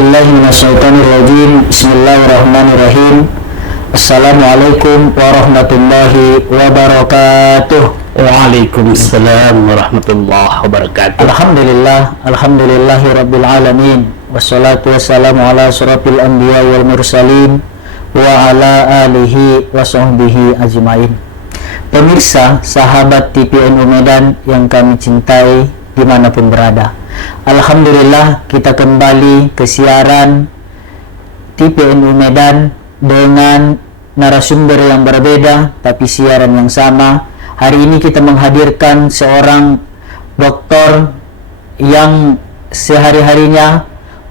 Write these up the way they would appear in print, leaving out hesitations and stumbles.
billahi minasyaitonir rajim. Bismillahirrahmanirrahim. Assalamualaikum warahmatullahi wabarakatuh. Waalaikumsalam warahmatullahi wabarakatuh. Alhamdulillahi rabbil alamin. Wassalatu wassalamu ala asyrafil anbiya wal mursalin wa ala alihi wa sahbihi ajmain. Pemirsa, sahabat TPNU Medan yang kami cintai dimanapun berada, alhamdulillah kita kembali ke siaran TPNU Medan dengan narasumber yang berbeda tapi siaran yang sama. Hari ini kita menghadirkan seorang doktor yang sehari-harinya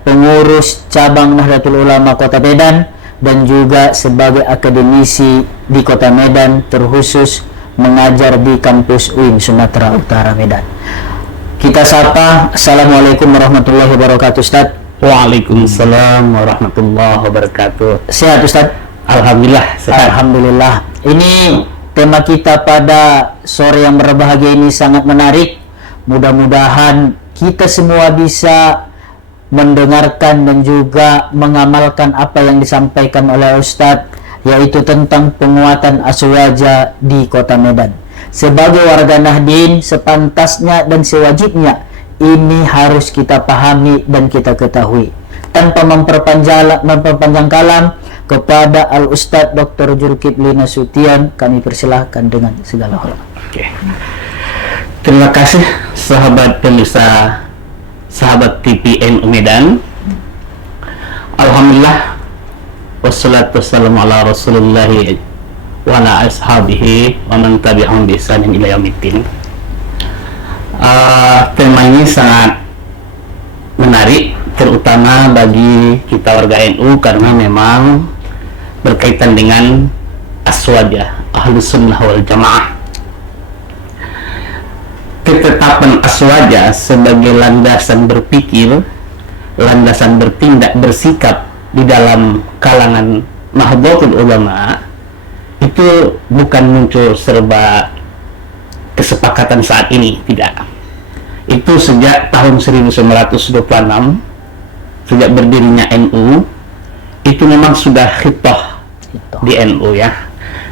pengurus cabang Nahdlatul Ulama Kota Medan dan juga sebagai akademisi di Kota Medan, terkhusus mengajar di kampus UIN Sumatera Utara Medan. Kita sapa, Assalamualaikum warahmatullahi wabarakatuh, Ustaz. Waalaikumsalam warahmatullahi wabarakatuh. Sehat, Ustaz? Alhamdulillah, sehat. Alhamdulillah. Ini tema kita pada sore yang berbahagia ini sangat menarik. Mudah-mudahan kita semua bisa mendengarkan dan juga mengamalkan apa yang disampaikan oleh Ustadz, yaitu tentang penguatan aswaja di Kota Medan. Sebagai warga Nahdien, sepantasnya dan sewajibnya ini harus kita pahami dan kita ketahui. Tanpa memperpanjang kalam, kepada Al-Ustadz Dr. Zulkifli Nasution kami persilahkan dengan segala hormat. Oke. Terima kasih sahabat pemirsa, sahabat TPNU Medan. Alhamdulillah, wassalatu wassalamu ala Rasulillahi wa ala ashabihi wa man tabi'ahum bi ihsanin ila yaumiddin. Tema ini sangat menarik, terutama bagi kita warga NU karena memang berkaitan dengan aswaja, Ahlus Sunnah wal Jamaah. Ketetapan aswaja sebagai landasan berpikir, landasan bertindak, bersikap di dalam kalangan Nahdlatul Ulama itu bukan muncul serba kesepakatan saat ini, tidak. Itu sejak tahun 1926, sejak berdirinya NU, itu memang sudah khitah di NU ya.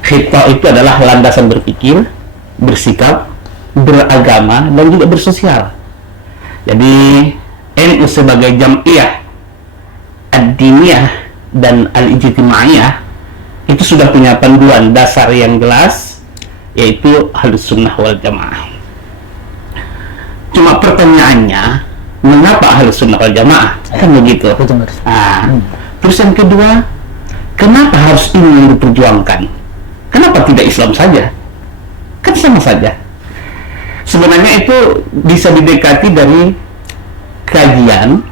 Khitah itu adalah landasan berpikir, bersikap, beragama, dan juga bersosial. Jadi NU sebagai jam'iyah ad-diniyah dan al-ijtimaiyah itu sudah punya panduan dasar yang jelas, yaitu Ahlus Sunnah wal Jamaah. Cuma pertanyaannya, mengapa Ahlus Sunnah wal Jamaah? Kan begitu. Terus yang kedua, kenapa harus ini yang diperjuangkan? Kenapa tidak Islam saja? Kan sama saja. Sebenarnya itu bisa didekati dari kajian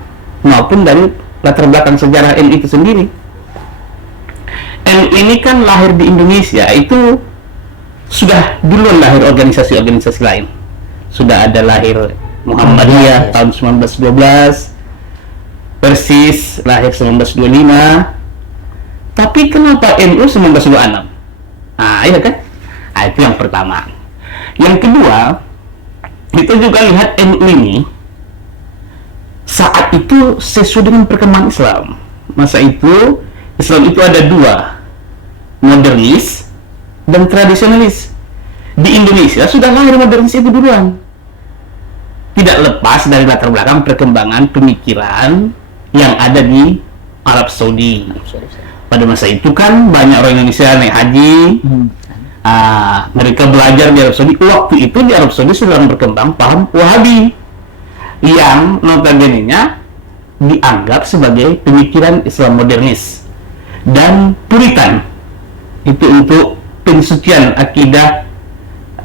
maupun dari latar belakang sejarah NU itu sendiri. NU ini kan lahir di Indonesia, itu sudah duluan lahir organisasi-organisasi lain. Sudah ada lahir Muhammadiyah tahun 1912, Persis lahir 1925. Tapi kenapa NU 1926? Iya kan? Itu yang pertama. Yang kedua, kita juga lihat NU ini saat itu sesuai dengan perkembangan Islam. Masa itu Islam itu ada dua, modernis dan tradisionalis. Di Indonesia sudah lahir modernis itu duluan, tidak lepas dari latar belakang perkembangan pemikiran yang ada di Arab Saudi. Pada masa itu kan banyak orang Indonesia naik haji, mereka belajar di Arab Saudi. Waktu itu di Arab Saudi sudah berkembang paham Wahabi yang notabene-nya dianggap sebagai pemikiran Islam modernis dan Puritan. Itu untuk pensucian akidah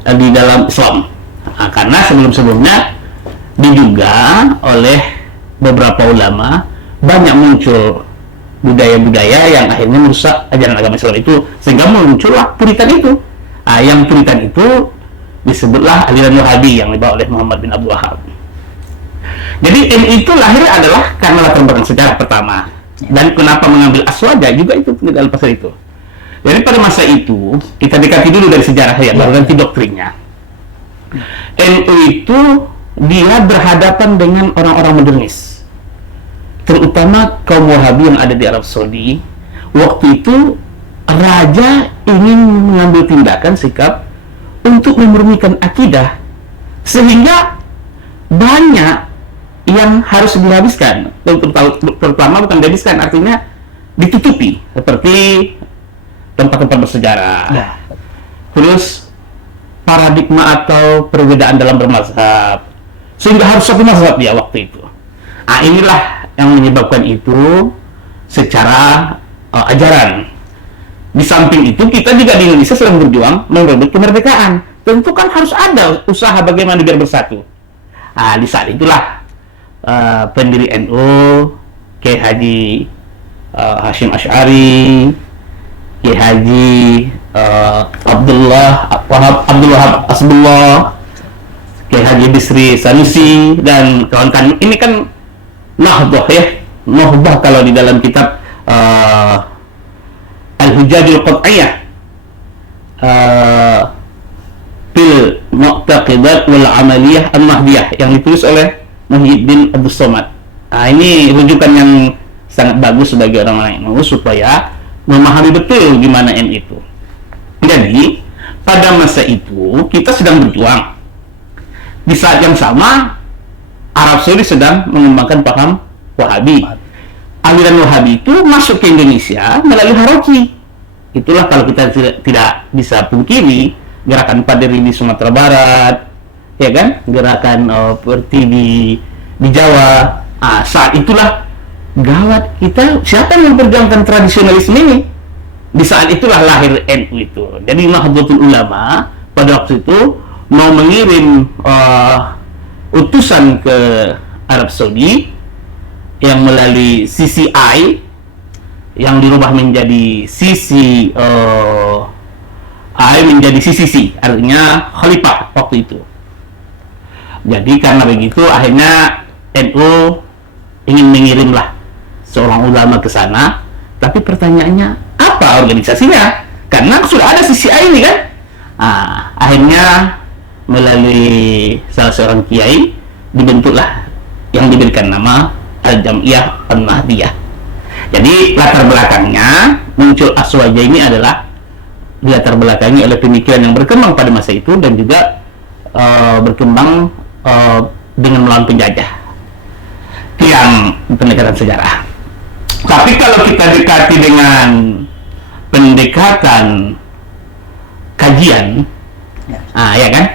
di dalam Islam. Karena sebelum-sebelumnya diduga oleh beberapa ulama banyak muncul budaya-budaya yang akhirnya merusak ajaran agama Islam itu, sehingga muncullah Puritan itu. Yang Puritan itu disebutlah aliran Wahabi yang dibawa oleh Muhammad bin Abdul Wahab. Jadi NU itu lahir adalah karena latar belakang sejarah pertama. Dan kenapa mengambil aswaja juga itu dalam pasal itu. Jadi pada masa itu kita dekati dulu dari sejarah ya, baru nanti doktrinnya. NU itu dia berhadapan dengan orang-orang modernis terutama kaum Wahabi yang ada di Arab Saudi, waktu itu raja ingin mengambil tindakan sikap untuk memurnikan akidah, sehingga banyak yang harus dihabiskan, terutama bukan dihabiskan, artinya ditutupi, seperti tempat-tempat bersejarah. Ya. Terus paradigma atau perbedaan dalam bermazhab, sehingga harus satu mazhab dia waktu itu. Nah, inilah yang menyebabkan itu secara ajaran. Di samping itu, kita juga di Indonesia sedang berjuang merebut kemerdekaan. Tentu kan harus ada usaha bagaimana biar bersatu. Nah, di saat itulah pendiri NU, Kiai Haji Hashim Asy'ari, Kiai Haji Abdullah Wahab Asbullah, Kiai Haji Bisri Sanusi, dan kawan-kawan. Ini kan Nahdhah ya. Nahdhah kalau di dalam kitab Al-Hujajul Qat'iyah fil Mu'taqidat wal Amaliyah Al-Mahdiyah yang ditulis oleh Muhyiddin Abdus Somad. Nah, ini rujukan yang sangat bagus bagi orang-orang NU supaya memahami betul gimana NU itu. Jadi, pada masa itu kita sedang berjuang. Di saat yang sama, Arab Saudi sedang mengembangkan paham Wahabi. Aliran Wahabi itu masuk ke Indonesia melalui Haroki. Itulah kalau kita tidak bisa pungkiri, gerakan Padri di Sumatera Barat, ya kan, gerakan seperti di Jawa. Saat itulah gawat, kita siapa yang memperjuangkan tradisionalisme ini? Di saat itulah lahir NU itu. Jadi Nahdlatul Ulama pada waktu itu mau mengirim utusan ke Arab Saudi yang melalui CCI yang dirubah menjadi menjadi CCC, artinya Khalifah waktu itu. Jadi karena begitu akhirnya NU ingin mengirimlah seorang ulama ke sana, tapi pertanyaannya apa organisasinya? Karena sudah ada CCI ini kan. Akhirnya melalui salah seorang kiai dibentuklah yang diberikan nama Al-Jam'iyah Al-Mahdiyah. Jadi latar belakangnya muncul Aswaja ini adalah dilatar belakangi oleh pemikiran yang berkembang pada masa itu dan juga berkembang dengan melawan penjajah. Yang pendekatan sejarah. Tapi kalau kita dekati dengan pendekatan kajian, ya kan,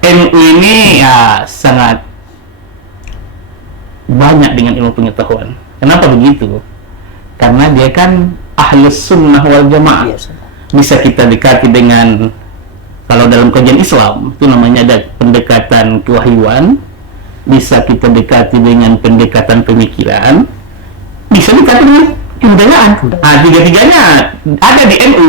NU ini ya sangat banyak dengan ilmu pengetahuan. Kenapa begitu? Karena dia kan ahlus sunnah wal jamaah. Bisa kita dekati dengan, kalau dalam kajian Islam itu namanya ada pendekatan kewahyuan, bisa kita dekati dengan pendekatan pemikiran, bisa dekati dengan kebudayaan. Tiga-tiganya ada di NU.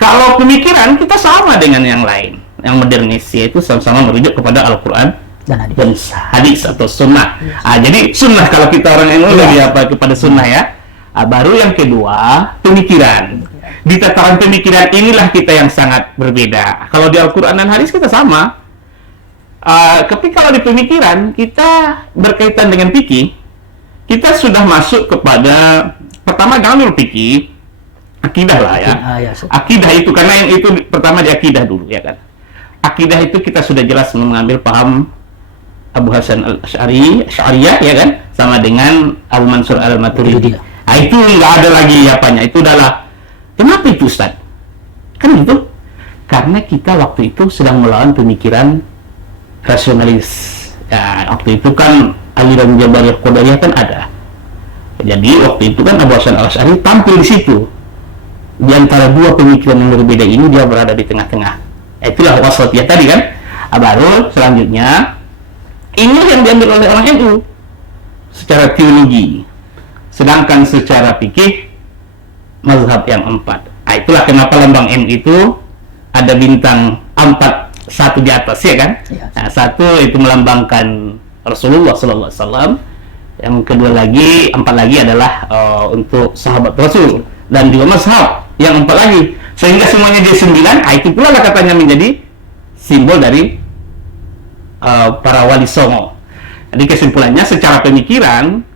Kalau pemikiran kita sama dengan yang lain, yang modernis, yaitu sama-sama merujuk kepada Al-Quran dan hadis atau sunnah. Jadi sunnah kalau kita orang NU lebih kepada sunnah ya. Baru yang kedua pemikiran. Di tataran pemikiran inilah kita yang sangat berbeda. Kalau di Al-Quran dan hadis kita sama. Tapi kalau di pemikiran kita berkaitan dengan fikih, kita sudah masuk kepada pertama jangan dulu fikih, akidah lah ya. Akidah itu karena yang itu pertama di akidah dulu ya kan. Akidah itu kita sudah jelas mengambil paham Abu Hasan Al-Asy'ariyah ya kan, sama dengan Abu Mansur Al-Maturidi. Itu nggak ada lagi apanya. Itu adalah kenapa itu Ustaz? Kan itu karena kita waktu itu sedang melawan pemikiran rasionalis. Ya, waktu itu kan aliran Jabariyah Qadariyah kan ada. Jadi waktu itu kan Abu Hasan Al-Asy'ari tampil di situ. Di antara dua pemikiran yang berbeda ini dia berada di tengah-tengah. Itulah wasatiyah tadi kan. Baru selanjutnya ini yang diambil oleh orang NU secara teologi. Sedangkan secara fikih mazhab yang 4. Itulah kenapa lambang NU itu ada bintang 4 satu di atas ya kan. Satu itu melambangkan Rasulullah SAW. Yang kedua lagi, 4 lagi adalah untuk sahabat Rasul dan juga mazhab yang 4 lagi. Sehingga semuanya jadi 9. Itu pula lah katanya menjadi simbol dari para wali songo. Jadi kesimpulannya secara pemikiran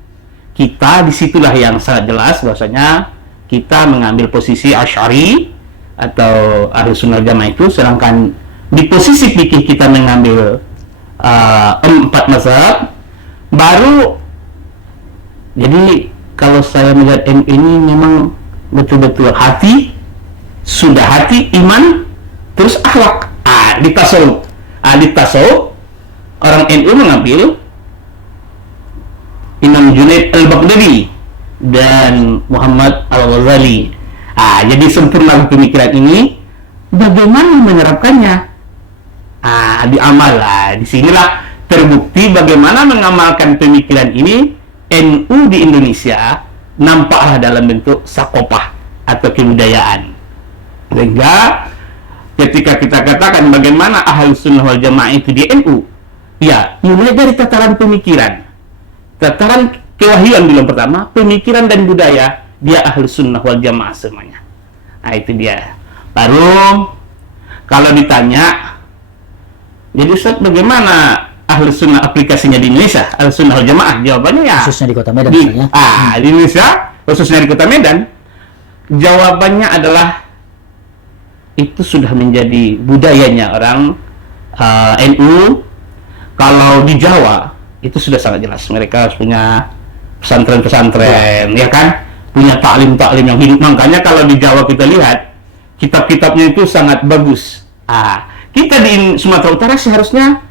kita disitulah yang sangat jelas bahwasanya kita mengambil posisi Asy'ari atau Ahlus Sunnah Jamaah itu, sedangkan di posisi fikih kita mengambil 4 mazhab. Baru jadi kalau saya melihat ini memang betul-betul hati, sudah hati, iman, terus akhlak. Di tasawuf orang NU mengambil Imam Junaid al-Baghdadi dan Muhammad al-Ghazali. Jadi sempurna pemikiran ini. Bagaimana menyerapkannya? Di amal. Disinilah terbukti bagaimana mengamalkan pemikiran ini. NU di Indonesia nampaklah dalam bentuk sakopah atau kebudayaan. Sehingga ketika kita katakan bagaimana Ahlus Sunnah wal Jamaah itu di NU, ya mulai dari tataran pemikiran, tataran kewahyuan belum pertama, pemikiran dan budaya, dia Ahlus Sunnah wal Jamaah semuanya. Itu dia. Baru kalau ditanya, jadi Ustaz bagaimana Ahlus Sunnah aplikasinya di Indonesia, Ahlus Sunnah wal Jamaah? Jawabannya ya khususnya di Kota Medan di Indonesia, khususnya di Kota Medan, jawabannya adalah itu sudah menjadi budayanya orang NU. Kalau di Jawa itu sudah sangat jelas, mereka harus punya pesantren-pesantren, ya kan, punya taklim-taklim yang hidup. Makanya kalau di Jawa kita lihat kitab-kitabnya itu sangat bagus. Kita di Sumatera Utara seharusnya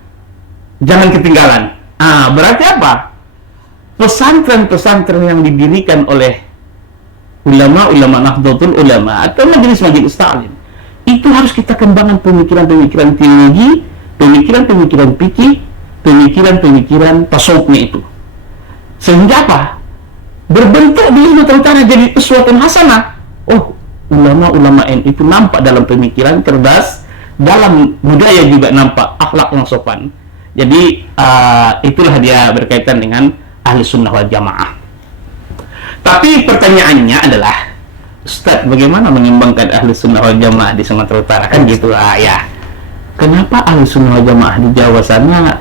jangan ketinggalan. Berarti apa? Pesantren-pesantren yang didirikan oleh ulama-ulama Nahdlatul Ulama atau majelis-majelis taklim, itu harus kita kembangkan pemikiran-pemikiran teologi, pemikiran-pemikiran fikih, pemikiran-pemikiran tasawufnya itu. Sehingga apa? Berbentuk di Sumatera Utara jadi uswatun hasanah. Ulama-ulama NU itu nampak dalam pemikiran cerdas, dalam budaya juga nampak akhlak yang sopan. Jadi itulah dia berkaitan dengan Ahlus Sunnah wal Jamaah. Tapi pertanyaannya adalah, Ustaz, bagaimana mengembangkan Ahlus Sunnah wal Jamaah di Sumatera Utara? Kan gitu. Ya. Kenapa Ahlus Sunnah wal Jamaah di Jawa sana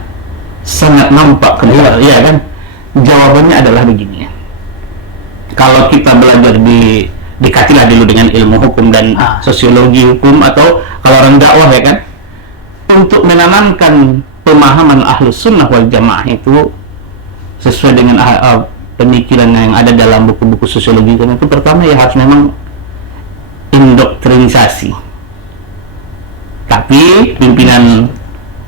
sangat nampak kental? Ya kan? Jawabannya adalah begini. Kalau kita belajar dikatilah dulu dengan ilmu hukum dan sosiologi hukum, atau kalau orang dakwah, ya kan, untuk menanamkan pemahaman Ahlus Sunnah wal Jamaah itu sesuai dengan pemikiran yang ada dalam buku-buku sosiologi itu, pertama ya harus memang indoktrinisasi. Tapi pimpinan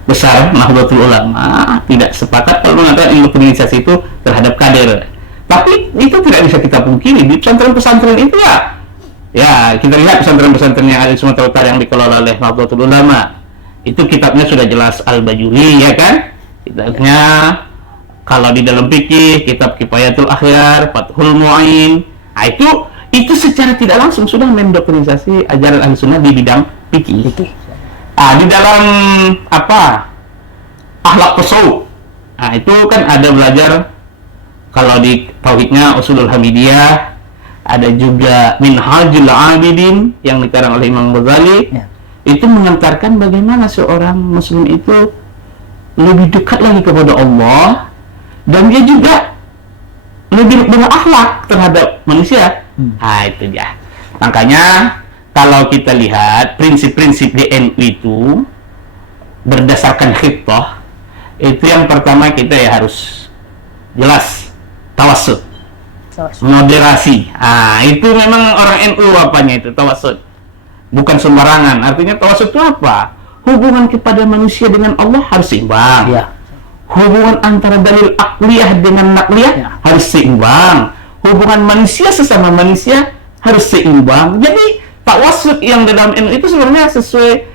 besar Nahdlatul Ulama tidak sepakat kalau mengatakan indoktrinisasi itu terhadap kader. Tapi itu tidak bisa kita pungkiri, di pesantren-pesantren itu ya kita lihat pesantren-pesantren yang ada di Sumatera Utara yang dikelola oleh Nahdlatul Ulama, itu kitabnya sudah jelas Al-Bajuri, ya kan, kitabnya. Kalau di dalam fikih, kitab Kifayatul Akhyar, Fathul Mu'in, itu secara tidak langsung sudah mendoktrinisasi ajaran Ahlussunnah di bidang fikih. Di dalam akhlak tasawuf, itu kan ada belajar, kalau di tauhidnya Ushulul Hamidiyah, ada juga Minhajul Abidin yang dikarang oleh Imam Ghazali. Itu mengantarkan bagaimana seorang muslim itu lebih dekat lagi kepada Allah, dan dia juga lebih berakhlak terhadap manusia. Itu dia. Makanya kalau kita lihat prinsip-prinsip di NU itu berdasarkan khitbah, itu yang pertama kita ya harus jelas tawassut, moderasi. Itu memang orang NU apanya itu tawassut, bukan sembarangan. Artinya tawassut itu apa? Hubungan kepada manusia dengan Allah harus seimbang. Hubungan antara dalil akliyah dengan nakliyah harus seimbang. Hubungan manusia sesama manusia harus seimbang. Jadi tawassut yang dalam NU itu sebenarnya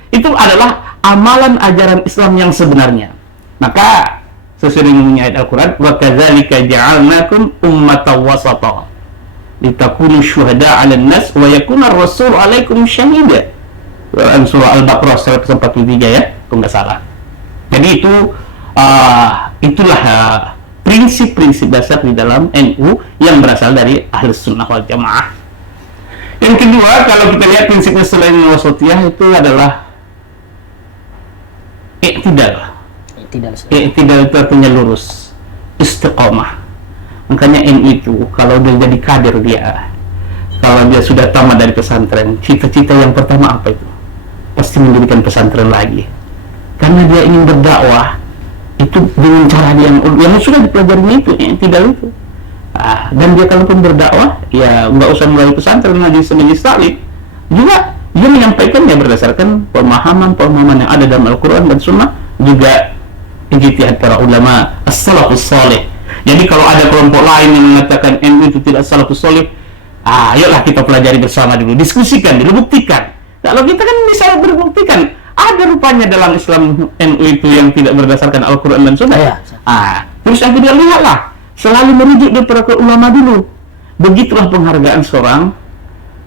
itu adalah amalan ajaran Islam yang sebenarnya. Maka sesuai dengan ayat Al-Quran, wa kadzalika ja'alnakum ummatan wasata litakunu syuhada 'alan nas wa yakuna ar-rasul 'alaikum syahida. Surah Al-Baqarah 143 ya, kalau nggak salah. Jadi itulah prinsip-prinsip dasar di dalam NU yang berasal dari Ahlus Sunnah wal Jamaah. Yang kedua, kalau kita lihat prinsipnya selain wasatiyah, itu adalah i'tidal. I'tidal itu artinya lurus, istiqomah. Makanya NU itu kalau dia jadi kader dia, kalau dia sudah tamat dari pesantren, cita-cita yang pertama apa itu? Pasti mendirikan pesantren lagi. Karena dia ingin berdakwah itu dengan cara dia yang sudah dipelajari itu, yang tidak itu. Dan dia kalaupun berdakwah, ya nggak usah melalui pesantren, majelis taklim juga dia menyampaikannya berdasarkan pemahaman yang ada dalam Al-Quran dan Sunnah, juga ijtihad para ulama as-salafus salih. Jadi kalau ada kelompok lain yang mengatakan NU itu tidak salafus salih, ayolah kita pelajari bersama dulu, diskusikan dulu, buktikan. Kalau kita kan bisa berbuktikan, ada rupanya dalam Islam NU itu yang tidak berdasarkan Al-Quran dan Sunnah. Terus yang kedua, lihatlah, selalu merujuk kepada ulama dulu. Begitulah penghargaan seorang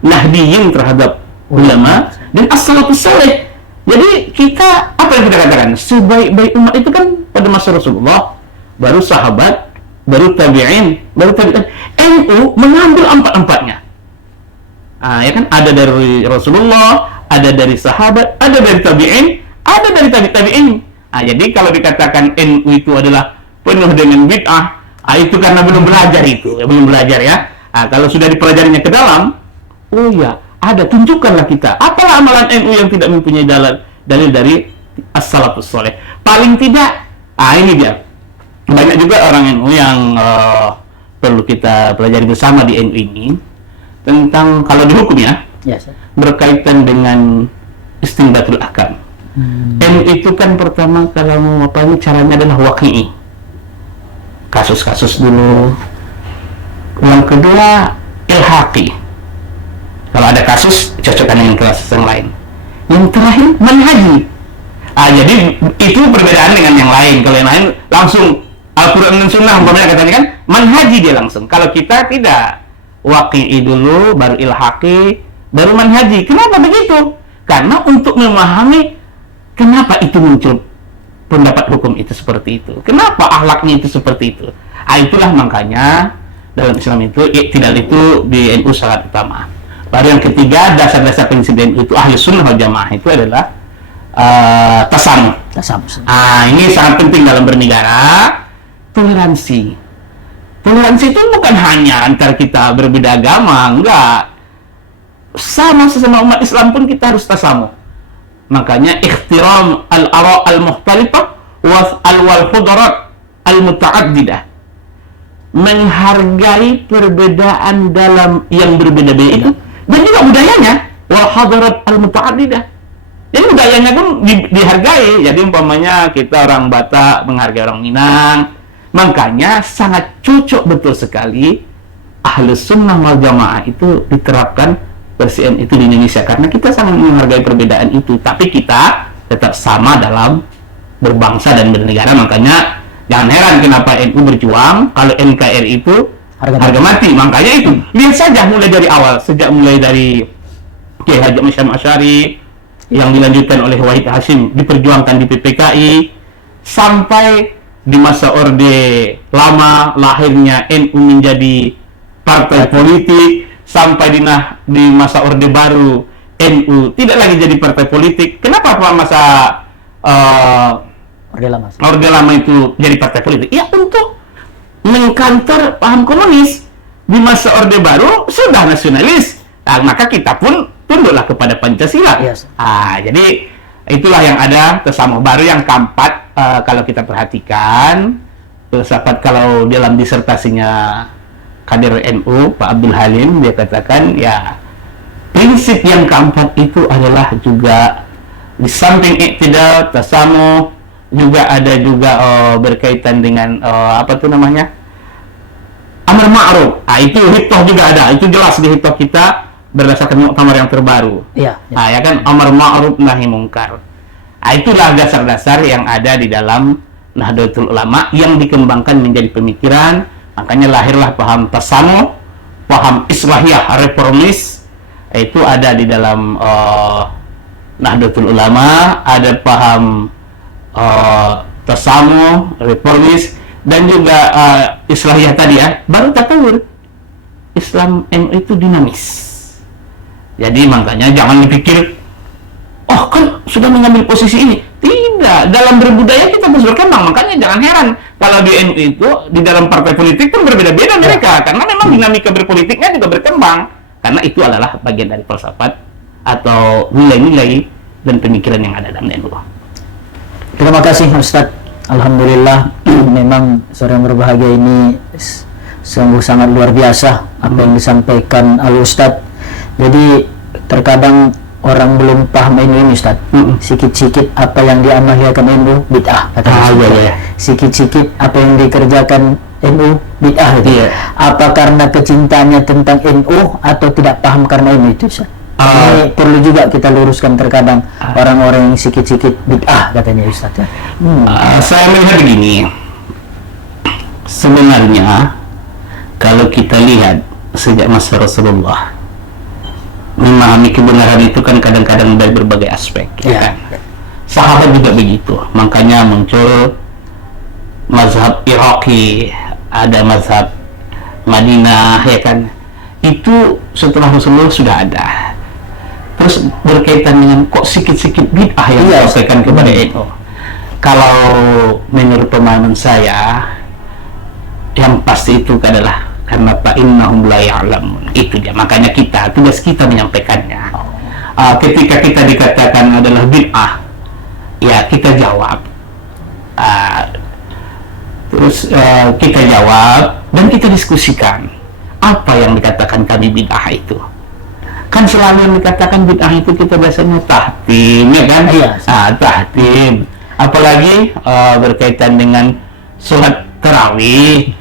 Nahdiyin terhadap ulama dan as-salafus salih. Jadi kita, apa yang kita katakan, sebaik-baik umat itu kan pada masa Rasulullah, baru sahabat, baru tabi'in, baru tabi'in. NU mengambil empat-empatnya. Ya kan, ada dari Rasulullah, ada dari sahabat, ada dari tabi'in, ada dari tabi'in. Jadi kalau dikatakan NU itu adalah penuh dengan bid'ah, itu karena belum belajar itu, belum belajar ya. Kalau sudah dipelajarinya ke dalam, oh ya, ada, tunjukkanlah kita. Apalah amalan NU yang tidak mempunyai dalil dari as-salafus salih. Paling tidak, ini dia. Banyak juga orang NU yang perlu kita pelajari bersama di NU ini tentang, kalau di hukum ya, berkaitan dengan istinbatul ahkam. NU itu kan pertama kalau ini caranya adalah waqi'i, kasus-kasus dulu. Yang kedua ilhaqi, kalau ada kasus cocokkan dengan kasus yang lain. Yang terakhir manhaji. Jadi itu perbedaan dengan yang lain. Kalau yang lain langsung Al-Quran dan Sunnah, umpamanya katanya kan manhaji dia langsung. Kalau kita tidak, waqi'i dulu, baru ilhaqi, baru manhaji. Kenapa begitu? Karena untuk memahami kenapa itu muncul pendapat hukum itu seperti itu, kenapa akhlaknya itu seperti itu. Itulah makanya dalam Islam itu iktidal itu di NU sangat utama. Baru yang ketiga, dasar-dasar prinsip NU itu ahli sunnah wal jamaah itu adalah tasamuh. Ini sangat penting dalam bernegara. Toleransi. Toleransi itu bukan hanya antar kita berbeda agama, enggak. Sama sesama umat Islam pun kita harus tasamuh. Makanya ikhtiram al-ara' al-mukhtalifah wal hudarat al-muta'addidah. Menghargai perbedaan dalam yang berbeda-beda dan juga budayanya, wal hadarat al-muta'addidah. Jadi budayanya pun dihargai. Jadi umpamanya kita orang Batak menghargai orang Minang. Makanya sangat cocok betul sekali ahli sunnah wal jamaah itu diterapkan versi itu di Indonesia, karena kita sangat menghargai perbedaan itu, tapi kita tetap sama dalam berbangsa dan bernegara. Makanya jangan heran kenapa NU berjuang kalau NKRI itu harga mati. Makanya itu lihat saja mulai dari awal, sejak mulai dari Kiai Haji Masyam Asy'ari yang dilanjutkan oleh Wahid Hashim, diperjuangkan di PPKI, sampai di masa Orde Lama lahirnya NU menjadi partai politik, sampai di masa Orde Baru NU tidak lagi jadi partai politik. Kenapa masa Orde Lama itu jadi partai politik? Ya untuk mengkantor paham komunis. Di masa Orde Baru sudah nasionalis, maka kita pun tunduklah kepada Pancasila. Jadi itulah yang ada tasamuh. Baru yang keempat, kalau kita perhatikan filsafat, kalau dalam disertasinya kader NU Pak Abdul Halim, dia katakan ya prinsip yang keempat itu adalah juga di samping iktidal, tasamuh, juga ada juga berkaitan dengan apa tuh namanya, amar ma'ruf. Itu hitoh juga ada, itu jelas di hitoh kita berdasarkan muktamar yang terbaru. Ya kan, amar ma'ruf nahi mungkar. Itulah dasar-dasar yang ada di dalam Nahdlatul Ulama yang dikembangkan menjadi pemikiran. Makanya lahirlah paham tasamuh, paham islahiyah, reformis. Itu ada di dalam Nahdlatul Ulama. Ada paham tasamuh, reformis, dan juga islahiyah tadi ya. Baru tatawur. Islam NU itu dinamis. Jadi makanya jangan dipikir, oh kan sudah mengambil posisi ini, Tidak, dalam berbudaya kita terus berkembang. Makanya jangan heran kalau di NU itu di dalam partai politik pun berbeda-beda mereka, karena memang dinamika berpolitiknya juga berkembang. Karena itu adalah bagian dari filsafat atau nilai-nilai dan pemikiran yang ada dalam NU. Terima kasih Ustadz. Alhamdulillah memang sore yang berbahagia ini sungguh sangat luar biasa apa yang disampaikan Al Ustadz. Jadi terkadang orang belum paham ini Ustaz. Sikit-sikit apa yang diamalkan NU bid'ah katanya. Sikit-sikit apa yang dikerjakan NU bid'ah gitu. Apa karena kecintaannya tentang NU atau tidak paham karena NU itu Ustaz? Ini perlu juga kita luruskan terkadang orang-orang yang sikit-sikit bid'ah katanya Ustaz. Saya melihat begini. Sebenarnya kalau kita lihat sejak masa Rasulullah, memahami kebenaran itu kan kadang-kadang dari berbagai aspek, ya kan? Sahabat juga begitu, makanya muncul mazhab Iraqi, ada mazhab Madinah, ya kan? Itu setelah Rasulullah sudah ada. Terus berkaitan dengan kok sikit-sikit bid'ah yang diselesaikan kepada NU. Kalau menurut pemahaman saya, yang pasti itu adalah karena fa'innahum la ya'lamun. Itu dia, makanya tugas kita menyampaikannya. Ketika kita dikatakan adalah bid'ah, ya kita jawab. Terus kita jawab dan kita diskusikan apa yang dikatakan kami bid'ah itu. Kan selalu yang dikatakan bid'ah itu kita biasanya tahtim, ya kan? Tahtim. Apalagi berkaitan dengan sholat tarawih.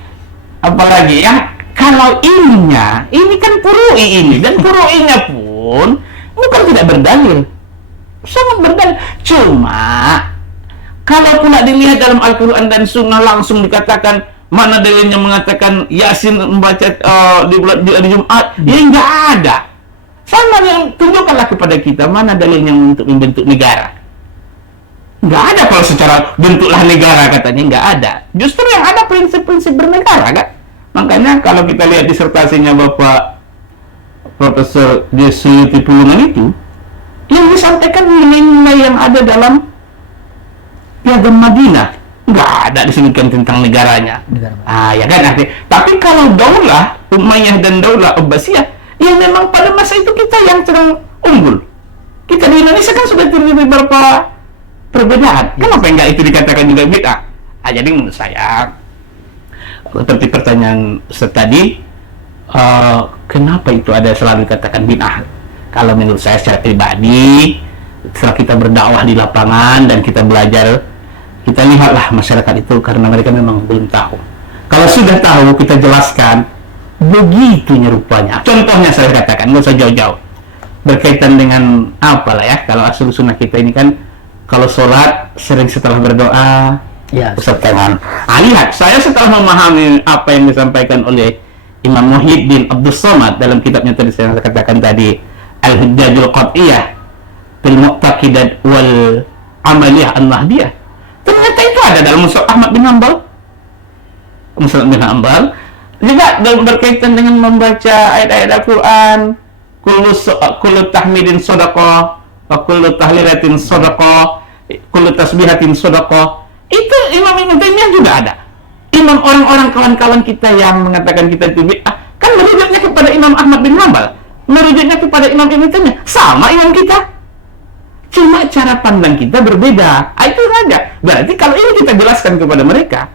Apalagi ya, kalau ininya, ini kan furu'i ini, dan furu'inya pun bukan tidak berdalil, sangat berdalil. Cuma kalau pula dilihat dalam Al-Quran dan Sunnah langsung dikatakan mana dalilnya mengatakan Yasin membaca di hari Jumat, ya nggak ada. Sama yang tunjukkanlah kepada kita mana dalilnya untuk membentuk negara. Nggak ada kalau secara bentuklah negara katanya, nggak ada. Justru yang ada prinsip-prinsip bernegara kan. Makanya kalau kita lihat disertasinya Bapak Profesor Jesuyuti Pulungan itu, yang disampaikan nilai-nilai yang ada dalam Piagam Madinah, nggak ada disebutkan tentang negaranya. Ya kan artinya. Tapi kalau Daulah Umayyah dan Daulah Abbasiyah, yang memang pada masa itu kita yang sedang unggul. Kita di Indonesia kan sudah terjadi beberapa perbedaan. Kenapa enggak itu dikatakan juga bid'ah? Jadi menurut saya, seperti pertanyaan tadi, kenapa itu ada selalu dikatakan bid'ah? Kalau menurut saya secara pribadi, setelah kita berdakwah di lapangan dan kita belajar, kita lihatlah masyarakat itu karena mereka memang belum tahu. Kalau sudah tahu, kita jelaskan, begitunya rupanya. Contohnya saya katakan, nggak usah jauh-jauh. Berkaitan dengan apalah ya, kalau asal sunnah kita ini kan, kalau sholat sering setelah berdoa, pusat tangan. Lihat, saya setelah memahami apa yang disampaikan oleh Imam Muhyiddin Abdul Somad dalam kitabnya tadi saya katakan tadi, Al-Hujjajul Qat'iyah fil Mu'taqidat wal Amaliyah An-Nahdiyah. Ternyata itu ada dalam Musnad Ahmad bin Hanbal. Musnad bin Hanbal juga berkaitan dengan membaca ayat-ayat Al-Quran, kullu tahmidin shadaqah wa kullu tahlilatin shadaqah, kullu tasbihatin shadaqah. Itu Imam Ibnu Taimiyah juga ada. Imam orang-orang kawan-kawan kita yang mengatakan kita itu bid'ah, kan merujuknya kepada Imam Ahmad bin Hanbal, merujuknya kepada Imam Ibnu Taimiyah, sama imam kita. Cuma cara pandang kita berbeda. Itu saja. Berarti kalau ini kita jelaskan kepada mereka,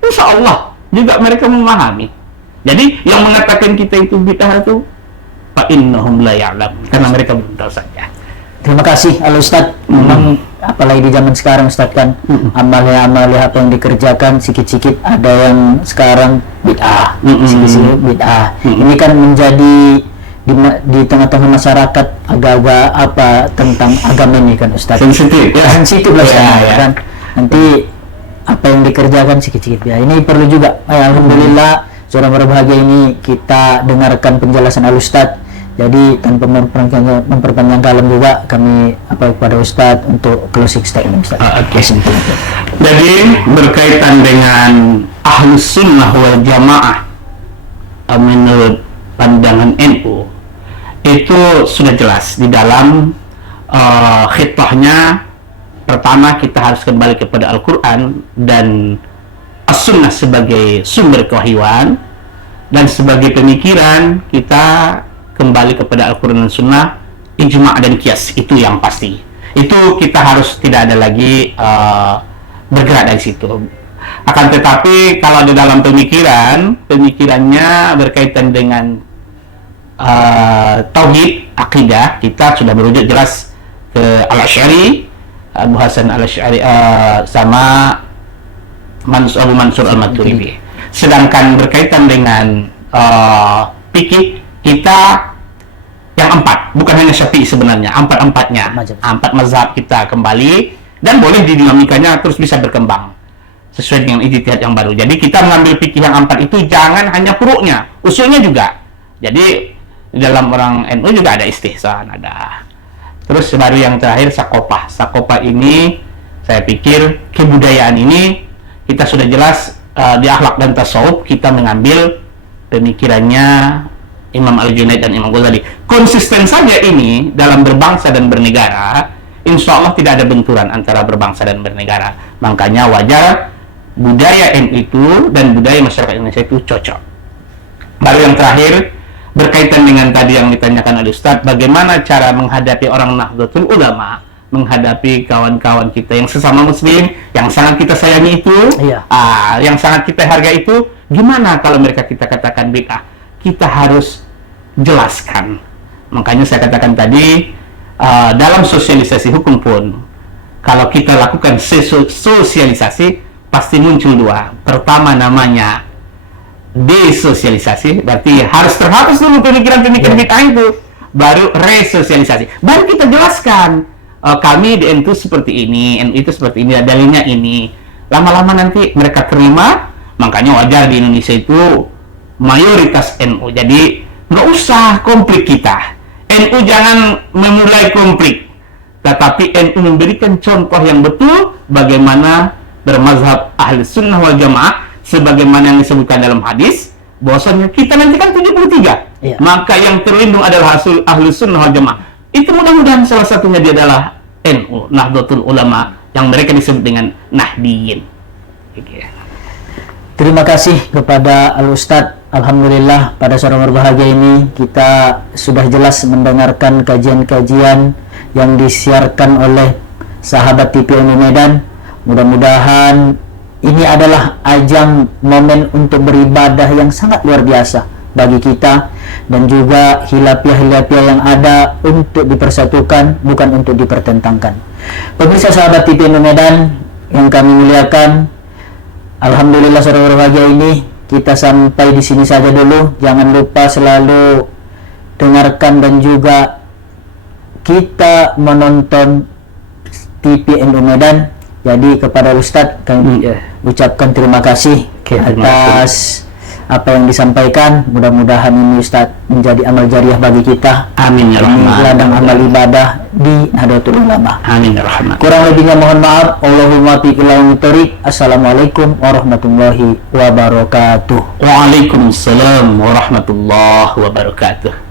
insya Allah juga mereka memahami. Jadi yang mengatakan kita itu bid'ah itu fa'innahum la ya'lam, karena mereka belum tahu saja. Terima kasih Al Ustadz. Memang apalagi di zaman sekarang Ustadz kan, amalia-amalia apa yang dikerjakan sikit-sikit ada yang sekarang bid'ah, sikit-sikit bid'ah. Ini kan menjadi di tengah-tengah masyarakat agak-agak apa tentang agama ini kan Ustadz. Sensitif lah kan. Nanti apa yang dikerjakan sikit-sikit ya. Ini perlu juga. Alhamdulillah sudah berbahagia ini kita dengarkan penjelasan Al Ustadz. Jadi tanpa memperpanjang kalam juga kami kepada Ustadz untuk closing statement Ustadz. Jadi berkaitan dengan Ahlus Sunnah wal Jamaah menurut pandangan NU itu sudah jelas di dalam khitbahnya pertama kita harus kembali kepada Al-Quran dan As-Sunnah sebagai sumber kewahyuan, dan sebagai pemikiran kita kembali kepada Al-Quran dan Sunnah, ijma' dan qiyas, itu yang pasti. Itu kita harus tidak ada lagi bergerak dari situ. Akan tetapi kalau di dalam pemikirannya berkaitan dengan tauhid, akidah, kita sudah merujuk jelas ke Al-Asy'ari, Abu Hasan Al-Asy'ari sama Abu Mansur Al-Maturidi. Sedangkan berkaitan dengan fikih, kita yang 4, bukan hanya Syafi'i sebenarnya, empat-empatnya, 4 mazhab kita kembali, dan boleh dinamikanya terus bisa berkembang sesuai dengan ijtihad yang baru. Jadi kita mengambil fikih yang 4 itu jangan hanya furuknya, usulnya juga. Jadi di dalam orang NU juga ada istihsan, ada. Terus baru yang terakhir sakopah. Sakopah ini saya pikir kebudayaan ini kita sudah jelas di akhlak dan tasawuf kita mengambil pemikirannya Imam Al-Junaid dan Imam Ghazali. Konsisten saja ini dalam berbangsa dan bernegara, insya Allah tidak ada benturan antara berbangsa dan bernegara. Makanya wajar budaya NU itu dan budaya masyarakat Indonesia itu cocok. Baru yang terakhir berkaitan dengan tadi yang ditanyakan oleh Ustadz, bagaimana cara menghadapi orang Nahdlatul Ulama, menghadapi kawan-kawan kita yang sesama muslim, yang sangat kita sayangi itu, yang sangat kita hargai itu, gimana kalau mereka kita katakan bid'ah? Kita harus jelaskan. Makanya saya katakan tadi, dalam sosialisasi hukum pun, kalau kita lakukan sosialisasi, pasti muncul 2. Pertama namanya desosialisasi, berarti harus terhapus dulu pemikiran-pemikiran bid'ah itu, baru resosialisasi, baru kita jelaskan kami di NU seperti ini, NU itu seperti ini, dalilnya ini. Lama-lama nanti mereka terima. Makanya wajar di Indonesia itu mayoritas NU, jadi nggak usah konflik kita. NU jangan memulai konflik, tetapi NU memberikan contoh yang betul bagaimana bermazhab ahli sunnah wal jamaah, sebagaimana yang disebutkan dalam hadis, bahwasanya kita nanti kan 73, maka yang terlindung adalah ahli sunnah wal jamaah. Itu mudah-mudahan salah satunya dia adalah NU, Nahdlatul Ulama, yang mereka disebut dengan Nahdiyin. Terima kasih kepada Al-Ustadz. Alhamdulillah pada sore berbahagia ini kita sudah jelas mendengarkan kajian-kajian yang disiarkan oleh sahabat TV NU Medan. Mudah-mudahan ini adalah ajang momen untuk beribadah yang sangat luar biasa bagi kita, dan juga hilapiah-hilapiah yang ada untuk dipersatukan, bukan untuk dipertentangkan. Pemirsa sahabat TV NU Medan yang kami muliakan, alhamdulillah sore berbahagia ini kita sampai di sini saja dulu. Jangan lupa selalu dengarkan dan juga kita menonton TV NU Medan. Jadi kepada Ustadz kami ucapkan terima kasih atas apa yang disampaikan. Mudah-mudahan ini Ustadz menjadi amal jariah bagi kita. Amin ya rahman. Ladang amal ibadah di Nahdlatul Ulama. Amin ya rahman. Kurang lebihnya mohon maaf. Allahumma taufiq. Assalamualaikum warahmatullahi wabarakatuh. Waalaikumsalam warahmatullahi wabarakatuh.